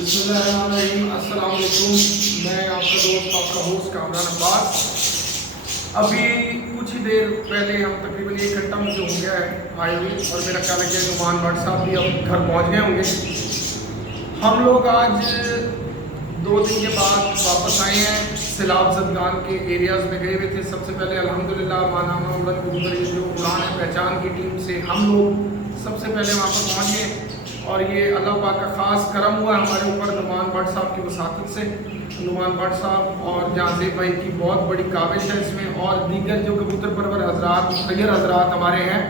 بسم اللہ الرحمن الرحیم۔ السلام علیکم، میں آپ کا دوست آپ کا ہوسٹ کامران عباس۔ ابھی کچھ ہی دیر پہلے ہم تقریباً 1 گھنٹہ مجھے ہو گیا ہے آئے ہوئے، اور میرا خیال ہے کہ نعمان بٹ صاحب بھی اب گھر پہنچ گئے ہوں گے۔ ہم لوگ آج 2 دن کے بعد واپس آئے ہیں، سیلاب زدگان کے ایریاز میں گئے ہوئے تھے۔ سب سے پہلے الحمدللہ مانامہ اڑن کبوتر جو اڑان ہے پہچان کی ٹیم سے ہم لوگ سب سے پہلے وہاں پر پہنچ گئے، اور یہ اللہ پاک کا خاص کرم ہوا ہمارے اوپر نعمان بٹ صاحب کی وساطت سے۔ نعمان بٹ صاحب اور جہاں بھائی کی بہت بڑی کاوش ہے اس میں، اور دیگر جو کبوتر پرور حضرات خیر حضرات ہمارے ہیں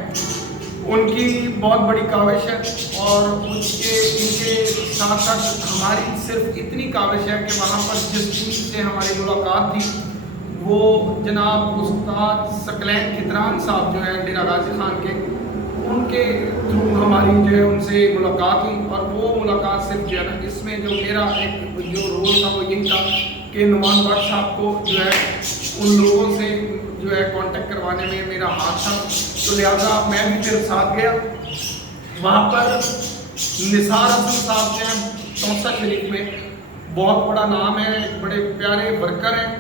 ان کی بہت بڑی کاوش ہے، اور ان کے ساتھ ساتھ ہماری صرف اتنی کاوش ہے کہ وہاں پر جس چیز سے ہماری ملاقات تھی وہ جناب استاد ثقلین کھتران صاحب جو ہیں ڈیرہ غازی خان کے، ان کے تھرو ہماری جو ہے ان سے ملاقات ہوئی۔ اور وہ ملاقات صرف جو ہے نا اس میں جو میرا ایک جو رول تھا وہ یہی تھا کہ نعمان بٹ صاحب کو جو ہے ان لوگوں سے جو ہے کانٹیکٹ کروانے میں میرا ہاتھ تھا، تو لہٰذا میں بھی پھر ساتھ گیا وہاں پر۔ نثار حسن صاحب جو ہیں توسا شریف میں بہت بڑا نام ہے، بڑے پیارے ورکر ہیں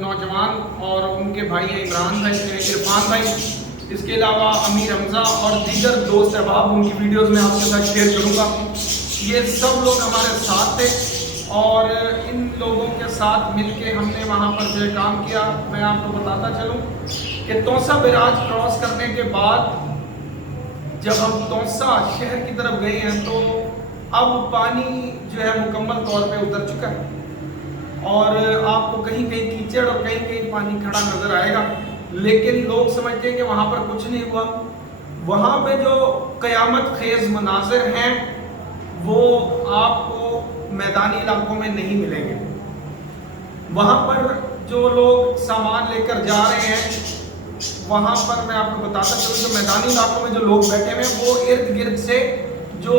نوجوان، اور ان کے بھائی ہیں عمران بھائی ہیں، عرفان بھائی، اس کے علاوہ امیر حمزہ اور دیگر دوست احباب، ان کی ویڈیوز میں آپ کے ساتھ شیئر کروں گا۔ یہ سب لوگ ہمارے ساتھ تھے، اور ان لوگوں کے ساتھ مل کے ہم نے وہاں پر جو کام کیا۔ میں آپ کو بتاتا چلوں کہ توسا بیراج کراس کرنے کے بعد جب ہم توسا شہر کی طرف گئے ہیں تو اب پانی جو ہے مکمل طور پہ اتر چکا ہے، اور آپ کو کہیں کہیں کیچڑ اور کہیں کہیں پانی کھڑا نظر آئے گا، لیکن لوگ سمجھتے ہیں کہ وہاں پر کچھ نہیں ہوا۔ وہاں پہ جو قیامت خیز مناظر ہیں وہ آپ کو میدانی علاقوں میں نہیں ملیں گے۔ وہاں پر جو لوگ سامان لے کر جا رہے ہیں، وہاں پر میں آپ کو بتاتا چلوں جو میدانی علاقوں میں جو لوگ بیٹھے ہوئے ہیں وہ ارد گرد سے جو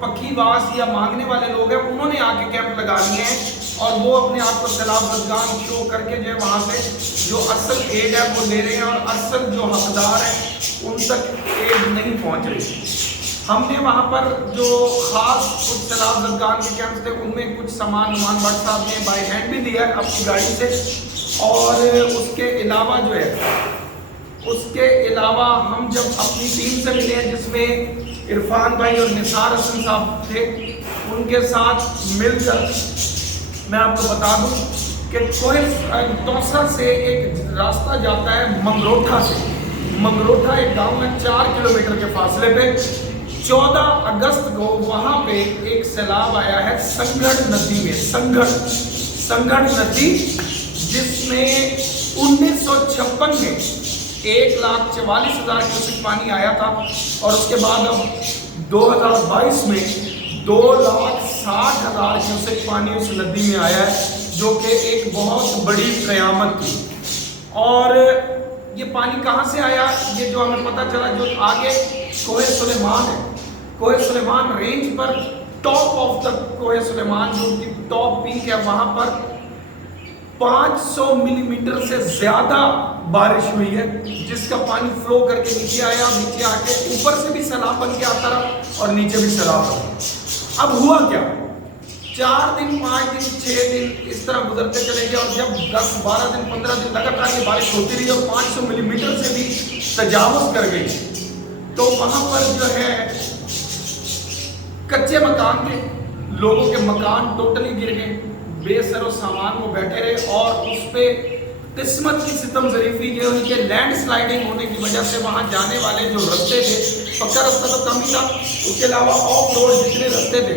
پکی باس یا مانگنے والے لوگ ہیں انہوں نے آ کے کیمپ لگا لیے ہیں، اور وہ اپنے آپ کو سیلاب زدگان شو کر کے جو ہے وہاں سے جو اصل ایڈ ہے وہ لے رہے ہیں، اور اصل جو حقدار ہیں ان تک ایڈ نہیں پہنچ رہی۔ ہم نے وہاں پر جو خاص کچھ سیلاب زدگان کے کیمپس تھے ان میں کچھ سامان نعمان بٹ صاحب نے بائی ہینڈ بھی دیا ہے اپنی گاڑی سے، اور اس کے علاوہ جو ہے ہم جب اپنی ٹیم سے ملے ہیں جس میں عرفان بھائی اور نثار حسن صاحب تھے، ان کے ساتھ مل کر میں آپ کو بتا دوں کہ توسا سے ایک راستہ جاتا ہے منگروٹھا سے۔ منگروٹھا ایک گاؤں ہے 4 کلومیٹر کے فاصلے پہ۔ 14 اگست کو وہاں پہ ایک سیلاب آیا ہے سنگھڑ ندی میں، سنگھڑ ندی، جس میں 1956 میں 1,44,000 کیوسک پانی آیا تھا، اور اس کے بعد اب 2022 میں 2,60,000 کیوسک پانی اس ندی میں آیا ہے، جو کہ ایک بہت بڑی قیامت تھی۔ اور یہ پانی کہاں سے آیا یہ جو ہمیں پتہ چلا، جو آگے کوہ سلیمان ہے، کوہ سلیمان رینج پر top of the Koh Sulaiman جو کی ٹاپ پیک ہے، وہاں پر 500 ملی میٹر سے زیادہ بارش ہوئی ہے، جس کا پانی فلو کر کے نیچے آیا، نیچے آ کے اوپر سے بھی سیلاب بن کے آتا رہا اور نیچے بھی سیلاب رہا۔ اب ہوا کیا، 4 دن 5 دن 6 دن اس طرح گزرتے چلے گئے، اور جب 10 12 دن 15 دن لگاتار یہ بارش ہوتی رہی اور 500 ملی میٹر سے بھی تجاوز کر گئی، تو وہاں پر جو ہے کچے مکان تھے، لوگوں کے مکان ٹوٹلی گر گئے، بے سر و سامان وہ بیٹھے رہے، اور اس پہ قسمت کی ستم ظریفی یہ ہوئی کہ لینڈ سلائڈنگ ہونے کی وجہ سے وہاں جانے والے جو رستے تھے، پکا رستہ تو کم ہی تھا، اس کے علاوہ آف روڈ جتنے رستے تھے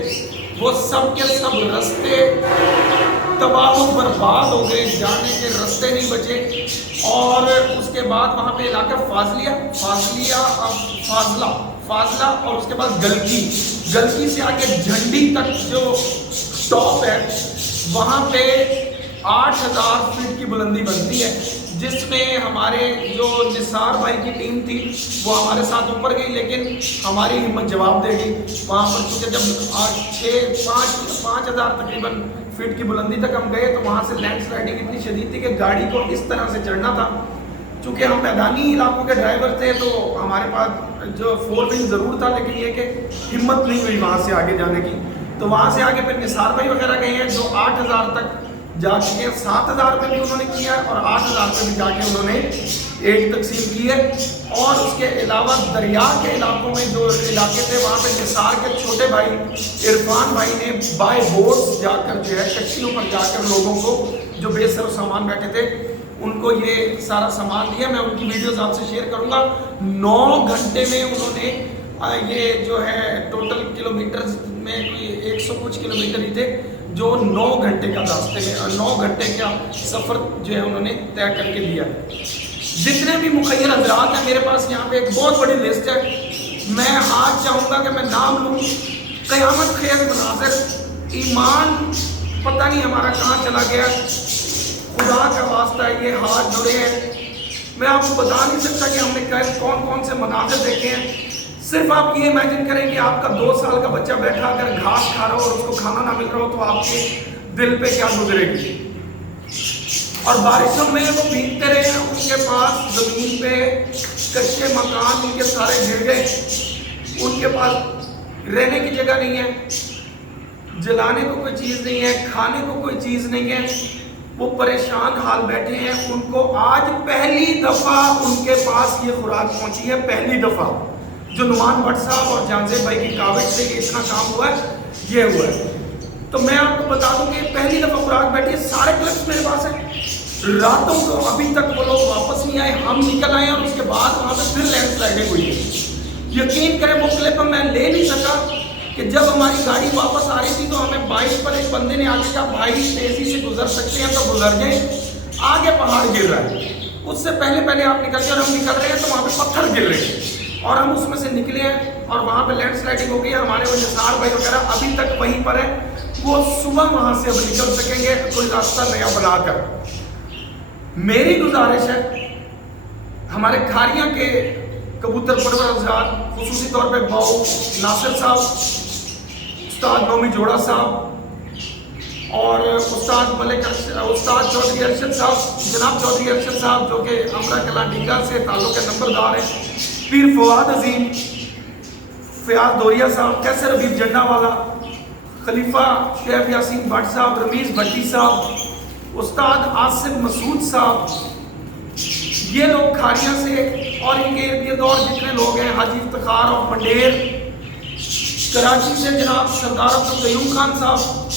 وہ سب کے سب رستے تباہ و برباد ہو گئے، جانے کے رستے نہیں بچے۔ اور اس کے بعد وہاں پہ علاقہ فاضلہ اور اس کے بعد گلکی سے آگے جھنڈی تک جو ٹاپ ہے وہاں پہ 8,000 فٹ کی بلندی بنتی ہے، جس میں ہمارے جو نثار بھائی کی ٹیم تھی وہ ہمارے ساتھ اوپر گئی، لیکن ہماری ہمت جواب دے گئی وہاں پر، کیونکہ جب 5,000 تقریباً فٹ کی بلندی تک ہم گئے تو وہاں سے لینڈ سلائڈنگ اتنی شدید تھی کہ گاڑی کو اس طرح سے چڑھنا تھا۔ چونکہ ہم میدانی علاقوں کے ڈرائیور تھے تو ہمارے پاس جو 4 وہیل ضرور تھا، لیکن یہ کہ ہمت نہیں ہوئی وہاں سے آگے جانے کی۔ تو وہاں سے آگے پھر نثار بھائی وغیرہ گئے ہیں جو 8,000 تک جا چکے ہیں. 7,000 پہ بھی انہوں نے کیا ہے اور 8,000 پہ بھی جا کے انہوں نے ایک تقسیم کی ہے. اور اس کے علاوہ دریا کے علاقوں میں جو علاقے تھے وہاں پہ نثار کے چھوٹے بھائی عرفان بھائی نے بائی بوٹ جا کر جو ہے کشتیوں پر جا کر لوگوں کو جو بے سر و سامان بیٹھے تھے ان کو یہ سارا سامان دیا. میں ان کی ویڈیوز آپ سے شیئر کروں گا. 9 گھنٹے میں انہوں نے یہ جو ہے ٹوٹل کلومیٹر میں کوئی 100 کچھ کلومیٹر ہی تھے جو 9 گھنٹے کا راستے میں 9 گھنٹے کا سفر جو ہے انہوں نے طے کر کے دیا. جتنے بھی مخیر حضرات ہیں میرے پاس یہاں پہ ایک بہت بڑی لسٹ ہے. میں آج چاہوں گا کہ میں نام لوں. قیامت خیز مناظر, ایمان پتہ نہیں ہمارا کہاں چلا گیا. خدا کا واسطہ ہے یہ ہاتھ جڑے ہیں. میں آپ کو بتا نہیں سکتا کہ ہم نے کون کون سے مناظر دیکھے ہیں. صرف آپ یہ امیجن کریں کہ آپ کا 2 سال کا بچہ بیٹھا اگر گھاس کھا رہا ہو اور اس کو کھانا نہ مل رہا ہو تو آپ کے دل پہ کیا گزرے گی. اور بارشوں میں وہ بھیگتے رہے ہیں, ان کے پاس زمین پہ کچے مکان ان کے سارے گر گئے, ان کے پاس رہنے کی جگہ نہیں ہے, جلانے کو کوئی چیز نہیں ہے, کھانے کو کوئی چیز نہیں ہے, وہ پریشان حال بیٹھے ہیں. ان کو آج پہلی دفعہ ان کے پاس یہ خوراک پہنچی ہے, پہلی دفعہ جو نعمان بٹ صاحب اور جانزیب بھائی کی کاوش سے یہ اتنا کام ہوا ہے یہ ہوا ہے. تو میں آپ کو بتا دوں کہ پہلی دفعہ خوراک بیٹھی ہے. سارے کلپس میرے پاس ہیں. راتوں کو ابھی تک وہ لوگ واپس نہیں آئے, ہم نکل آئے اور اس کے بعد وہاں پہ پھر لینڈ سلائڈنگ ہوئی ہے. یقین کریں وہ کلپ میں لے نہیں سکا کہ جب ہماری گاڑی واپس آ رہی تھی تو ہمیں بائک پر ایک بندے نے آگے کہا بھائی تیزی سے گزر سکتے ہیں تو گزر جائیں, آگے پہاڑ گر رہا ہے. اس سے پہلے آپ نکل کر ہم نکل رہے ہیں تو وہاں پہ پتھر گر رہے ہیں اور ہم اس میں سے نکلے ہیں اور وہاں پہ لینڈ سلائڈنگ ہو گئی ہے. ہمارے وہ نثار بھائی وغیرہ ابھی تک وہیں پر ہیں, وہ صبح وہاں سے اب نکل سکیں گے کوئی راستہ نیا بنا کر. میری گزارش ہے ہمارے کھاریاں کے کبوتر پرور حضرات, خصوصی طور پہ باؤ ناصر صاحب, استاد نومی جوڑا صاحب اور استاد چودھری ارشد صاحب, جناب چودھری ارشد صاحب جو کہ امرا کلا ڈیگا سے تعلق کے نمبردار ہیں, پیر فواد عظیم, فیاض دوریا صاحب, کیسر حبیب جنڈا والا, خلیفہ شیخ یاسین بٹ صاحب, رمیز بھٹی صاحب, استاد آصف مسعود صاحب, یہ لوگ کھاریاں سے اور ان کے ارد گرد اور جتنے لوگ ہیں, حاجی افتخار اور منڈیر, کراچی سے جناب سردار عبدالقیوم خان صاحب,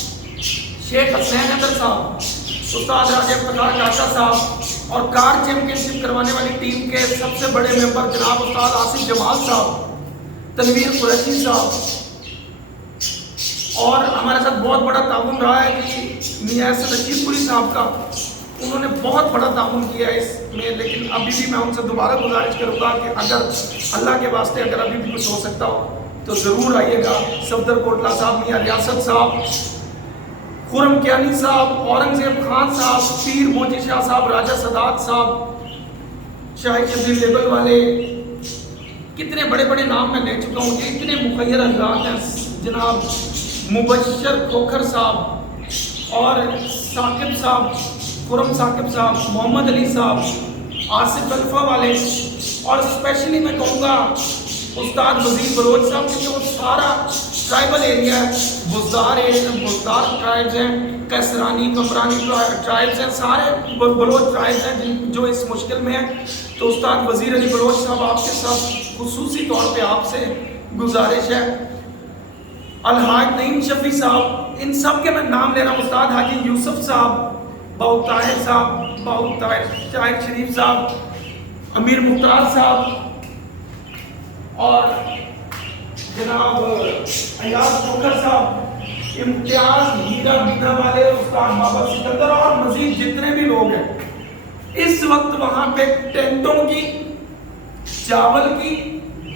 شیخ حسین حیدر صاحب, استاد راجہ افتخار کاشا صاحب اور کار چیمپئن شپ کروانے والی ٹیم کے سب سے بڑے ممبر جناب استاد آصف جمال صاحب, تنویر قریشی صاحب. اور ہمارے ساتھ بہت بڑا تعاون رہا ہے کہ میاں رشید پوری صاحب کا, انہوں نے بہت بڑا تعاون کیا ہے اس میں. لیکن ابھی بھی میں ان سے دوبارہ گزارش کروں گا کہ اگر اللہ کے واسطے اگر ابھی بھی کچھ ہو سکتا ہو تو ضرور آئیے گا. صفدر کوٹلا صاحب, میاں ریاست صاحب, خرم کیانی صاحب, اورنگزیب خان صاحب, پیر موجی شاہ صاحب, راجہ سادات صاحب, شاہد شبیر لیبل والے, کتنے بڑے بڑے نام میں لے چکا ہوں. یہ اتنے مخیر حضرات ہیں, جناب مبشر کھوکھر صاحب اور ثاقب صاحب, خرم ثاقب صاحب, محمد علی صاحب, آصف الفا والے, اور اسپیشلی میں کہوں گا استاد وزیر بلوچ صاحب, کیونکہ وہ سارا ٹرائبل ایریا ہے, بزدار ٹرائبز ہیں, کیسرانی کمرانی ٹرائبز ہیں, سارے بلوچ ٹرائبز ہیں جو اس مشکل میں ہیں. تو استاد وزیر علی بلوچ صاحب آپ کے ساتھ خصوصی طور پہ آپ سے گزارش ہے. الحاج نعیم شفیع صاحب, ان سب کے میں نام لے رہا ہوں, استاد حاجی یوسف صاحب, باؤ طاہر صاحب, باؤ طاہر شریف صاحب, امیر مختار صاحب اور جناب ایاز کھوکھر صاحب, امتیاز ہیرا بینا والے, استاد بابا سکندر اور مزید جتنے بھی لوگ ہیں. اس وقت وہاں پہ ٹینٹوں کی, چاول کی,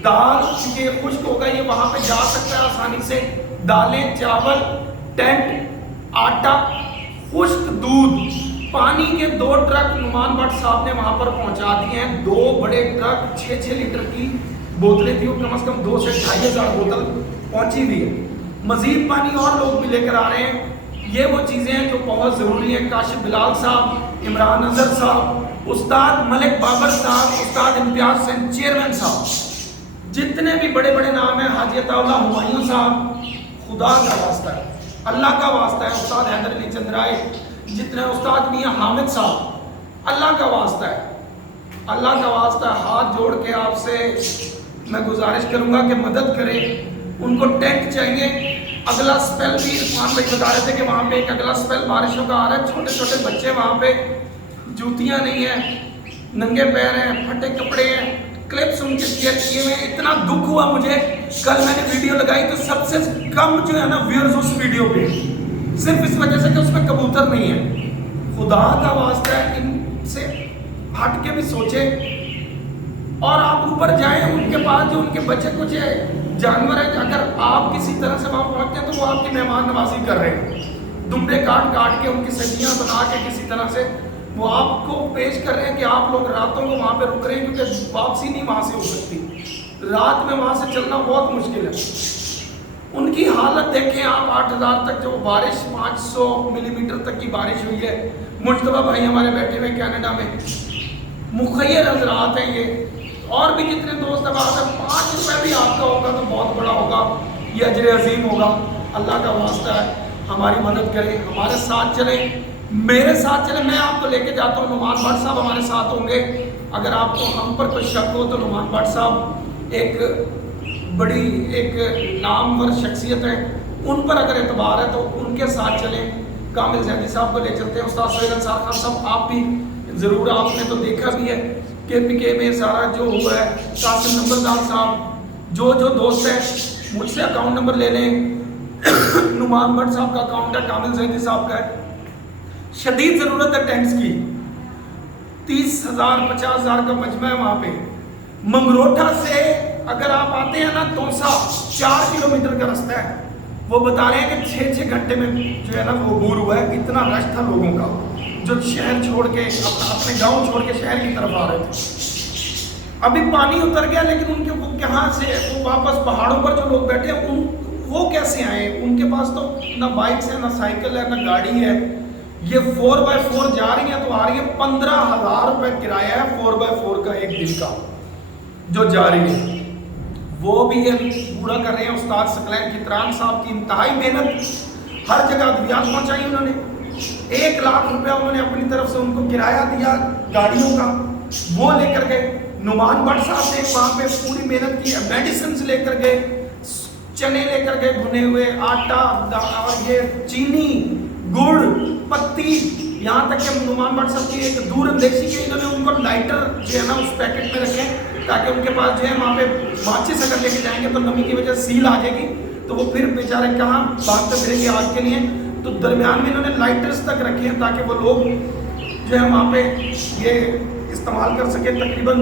دال, کیونکہ خشک ہوگا یہ وہاں پہ جا سکتا ہے آسانی سے, دالیں, چاول, ٹینٹ, آٹا, خشک دودھ, پانی کے 2 ٹرک نعمان بٹ صاحب نے وہاں پر پہنچا دیے ہیں. 2 بڑے ٹرک 6-6 لیٹر کی بوتلیں تھی, وہ کم از کم 2 سے 2,500 بوتل پہنچی ہوئی ہے. مزید پانی اور لوگ بھی لے کر آ رہے ہیں. یہ وہ چیزیں ہیں جو بہت ضروری ہیں. کاشف بلال صاحب, عمران اظہر صاحب, استاد ملک بابر صاحب, استاد امتیاز چیئرمین صاحب, جتنے بھی بڑے بڑے نام ہیں, حاجی عطا اللہ ہمایوں صاحب, خدا کا واسطہ ہے, اللہ کا واسطہ ہے, استاد حیدر علی چندرائے جتنے استاد میاں حامد صاحب, اللہ کا واسطہ ہے, اللہ کا واسطہ ہے, ہاتھ جوڑ کے آپ سے میں گزارش کروں گا کہ مدد کریں. ان کو ٹینٹ چاہیے. اگلا سپیل بھی عرفان بھائی بتا رہے تھے کہ وہاں پہ ایک اگلا سپیل بارشوں کا آ رہا ہے, چھوٹے چھوٹے بچے وہاں پہ, جوتیاں نہیں ہیں, ننگے پیر ہیں, پھٹے کپڑے ہیں, کلپس ان کے شیئر کیے ہوئے. اتنا دکھ ہوا مجھے, کل میں نے ویڈیو لگائی تو سب سے کم جو ہے نا ویورز اس ویڈیو پہ, صرف اس وجہ سے کہ اس میں کبوتر نہیں ہے. خدا کا واسطہ ہے ان سے ہٹ کے بھی سوچے, اور آپ اوپر جائیں ان کے پاس جو ان کے بچے کچھ جانور ہیں, اگر آپ کسی طرح سے وہاں پہنچتے ہیں تو وہ آپ کی مہمان نوازی کر رہے ہیں, دمبے کاٹ کاٹ کے ان کی سبزیاں بنا کے کسی طرح سے وہ آپ کو پیش کر رہے ہیں کہ آپ لوگ راتوں کو وہاں پہ رک رہے ہیں, کیونکہ واپسی نہیں وہاں سے ہو سکتی, رات میں وہاں سے چلنا بہت مشکل ہے. ان کی حالت دیکھیں آپ, 8,000 تک جو بارش, 500 ملی میٹر تک کی بارش ہوئی ہے. مجتبہ بھائی ہمارے بیٹھے ہوئے کینیڈا میں, مخیر حضرات ہیں یہ, اور بھی جتنے دوست اب آپ 5 روپے بھی آپ کا ہوگا تو بہت بڑا ہوگا, یہ اجر عظیم ہوگا. اللہ کا واسطہ ہے ہماری مدد کریں, ہمارے ساتھ چلیں, میرے ساتھ چلیں. میں آپ کو لے کے جاتا ہوں, نعمان بٹ صاحب ہمارے ساتھ ہوں گے. اگر آپ کو ہم پر کوئی شک ہو تو نعمان بٹ صاحب ایک بڑی ایک نامور شخصیت ہے, ان پر اگر اعتبار ہے تو ان کے ساتھ چلیں. کامل زیدی صاحب کو لے چلتے ہیں. استاد سہیل انصار خان صاحب آپ بھی ضرور, آپ نے تو دیکھا بھی ہے کے پی کے میں سارا جو ہوا ہے. قاسم نمبردار صاحب, جو دوست ہیں مجھ سے اکاؤنٹ نمبر لے لیں. نعمان بٹ صاحب کا اکاؤنٹ ہے, کامل زیدی صاحب کا ہے. شدید ضرورت ہے ٹینٹس کی, 30,000 50,000 کا مجمع ہے وہاں پہ. منگروٹھا سے اگر آپ آتے ہیں نا, توسا 4 کلومیٹر کا رستہ ہے. وہ بتا رہے ہیں کہ 6 گھنٹے میں جو ہے نا وہ عبور ہوا ہے. اتنا رش تھا لوگوں کا جو شہر چھوڑ کے اپنے گاؤں چھوڑ کے شہر کی طرف آ رہے تھے. ابھی پانی اتر گیا, لیکن ان کے وہ کہاں سے, وہ واپس پہاڑوں پر جو لوگ بیٹھے ہیں وہ کیسے آئے؟ ان کے پاس تو نہ بائکس ہے, نہ سائیکل ہے, نہ گاڑی ہے. یہ 4x4 جا رہی ہیں تو آ رہی ہیں. 15,000 روپے کرایہ ہے 4x4 کا ایک دن کا جو جا رہی ہے. وہ بھی یہ پورا کر رہے ہیں. استاد ثقلین کتران صاحب کی انتہائی محنت, ہر جگہ ادویات پہنچائی انہوں نے. 1 لاکھ روپیہ انہوں نے اپنی طرف سے ان کو کرایہ دیا گاڑیوں کا, وہ لے کر گئے. نعمان بٹ صاحب نے وہاں پہ پوری محنت کی, میڈیسنز لے کر گئے, چنے لے کر گئے, بھنے ہوئے آٹا, اور یہ چینی, گڑ, پتی, یہاں تک کہ نعمان بٹ صاحب کی ایک دور اندیشی کی انہوں نے ان کو لائٹر جو ہے نا اس پیکٹ میں رکھے, تاکہ ان کے پاس جو ہے وہاں پہ ماچس اگر لے کے جائیں گے تو نمی کی وجہ سیل آ جائے گی تو وہ پھر بیچارے کہاں بھاگتے پھریں گے آگ کے لیے. تو درمیان میں انہوں نے لائٹرز تک رکھے ہیں تاکہ وہ لوگ جو ہے وہاں پہ یہ استعمال کر سکیں. تقریباً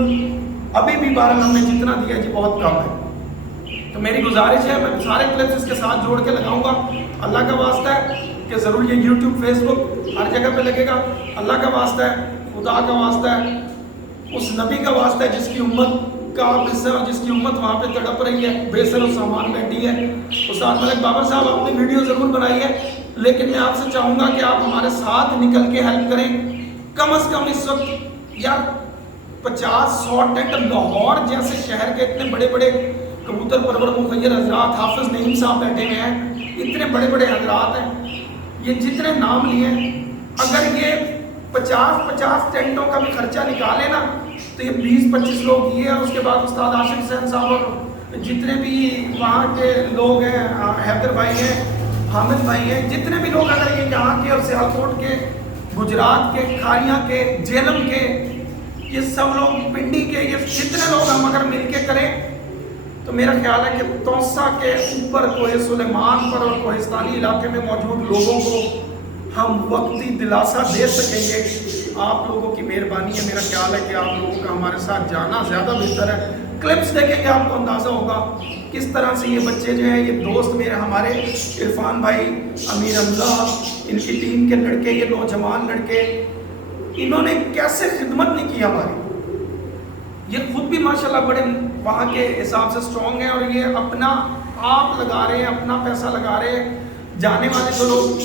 ابھی بھی 12 ہم نے جتنا دیا جی بہت کم ہے. تو میری گزارش ہے, میں سارے کلپس اس کے ساتھ جوڑ کے لگاؤں گا. اللہ کا واسطہ ہے کہ ضرور یہ یوٹیوب, فیس بک ہر جگہ پہ لگے گا. اللہ کا واسطہ ہے, خدا کا واسطہ ہے, اس نبی کا واسطہ ہے جس کی امت کا آپ حصہ اور جس کی امت وہاں پہ تڑپ رہی ہے, بے سر و سامان بیٹھی ہے. استاد ملک بابر صاحب آپ نے ویڈیو ضرور بنائی ہے, لیکن میں آپ سے چاہوں گا کہ آپ ہمارے ساتھ نکل کے ہیلپ کریں. کم از کم اس وقت یار 50-100 ٹینٹ لاہور جیسے شہر کے اتنے بڑے بڑے کبوتر پرور مخیر حضرات, حافظ نعیم صاحب بیٹھے ہوئے ہیں, اتنے بڑے بڑے حضرات ہیں, یہ جتنے نام لیے, اگر یہ 50 ٹینٹوں کا بھی خرچہ نکالے نا تو یہ 20-25 لوگ یہ, اور اس کے بعد استاد عاشق حسین صاحب اور جتنے بھی وہاں کے لوگ ہیں, حیدر بھائی ہیں, حامد بھائی ہیں, جتنے بھی لوگ اگر یہ یہاں کے اور سیالکوٹ کے, گجرات کے, کھاریاں کے, جہلم کے, یہ سب لوگ پنڈی کے, یہ جتنے لوگ ہم اگر مل کے کریں تو میرا خیال ہے کہ توسا کے اوپر کوہ سلیمان پر اور کوہستانی علاقے میں موجود لوگوں کو ہم وقتی دلاسا دے سکیں گے. آپ لوگوں کی مہربانی ہے. میرا خیال ہے کہ آپ لوگوں کا ہمارے ساتھ جانا زیادہ بہتر ہے. کلپس دیکھیں گے آپ کو اندازہ ہوگا کس طرح سے یہ بچے جو ہیں, یہ دوست میرے ہمارے عرفان بھائی, امیر حمزہ, ان کی ٹیم کے لڑکے, یہ نوجوان لڑکے, انہوں نے کیسے خدمت نہیں کی ہماری. یہ خود بھی ماشاءاللہ بڑے وہاں کے حساب سے سٹرونگ ہیں, اور یہ اپنا آپ لگا رہے ہیں, اپنا پیسہ لگا رہے ہیں. جانے والے جو لوگ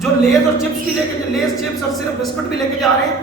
جو لیز اور چپس بھی لے کے, لیز چپس اور صرف بسکٹ بھی لے کے جا رہے ہیں,